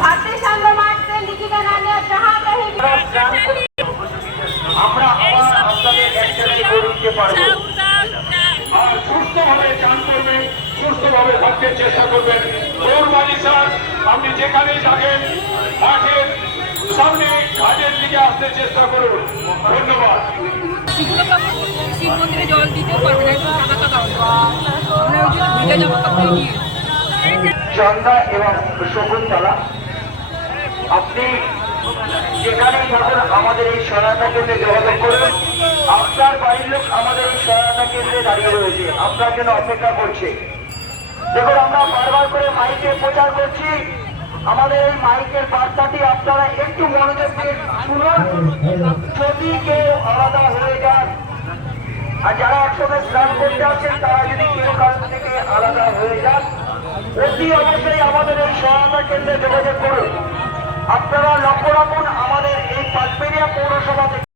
भारतीय संघ मार्च से लिखित नारे जहाँ कहीं আমরা আপনাদের একসাথে করে দিতে পারবো। আর সুস্থভাবে চান করবেন, সুস্থভাবে থাকতে চেষ্টা করবেন। গৌরবাণী স্যার, আপনি যেখানেই থাকেন মাঠের সামনে ঘাটের দিকে আসতে চেষ্টা করুন। ধন্যবাদ। শিব মন্দিরে জল দিতেও পারবে না, একটু সাদা সাদা হবে। আমরা ওই জন্য ভিজে জামা কাপড় নিয়ে চন্দা এবং শকুন্তলা, আপনি যেখানেই থাকুন আমাদের এই সহায়তা কেন্দ্রে যোগাযোগ করুন। আপনার বাড়ির লোক আমাদের এই সহায়তা কেন্দ্রে দাঁড়িয়ে রয়েছে, আপনার জন্য অপেক্ষা করছে। দেখুন, আমরা বারবার করে মাইকে প্রচার করছি, আমাদের এই মাইকের বার্তাটি আপনারা একটু মনোযোগ দিয়ে শুনুন। যদি কেউ আলাদা হয়ে যান, আর যারা একসঙ্গে স্নান করতে আসছেন তারা যদি কেউ কাছ থেকে আলাদা হয়ে যান, অতি অবশ্যই আমাদের এই সহায়তা কেন্দ্রে যোগাযোগ করুন। আপনারা লক্ষ্য রাখুন, আমাদের এই পাঁচবেড়িয়া পৌরসভা থেকে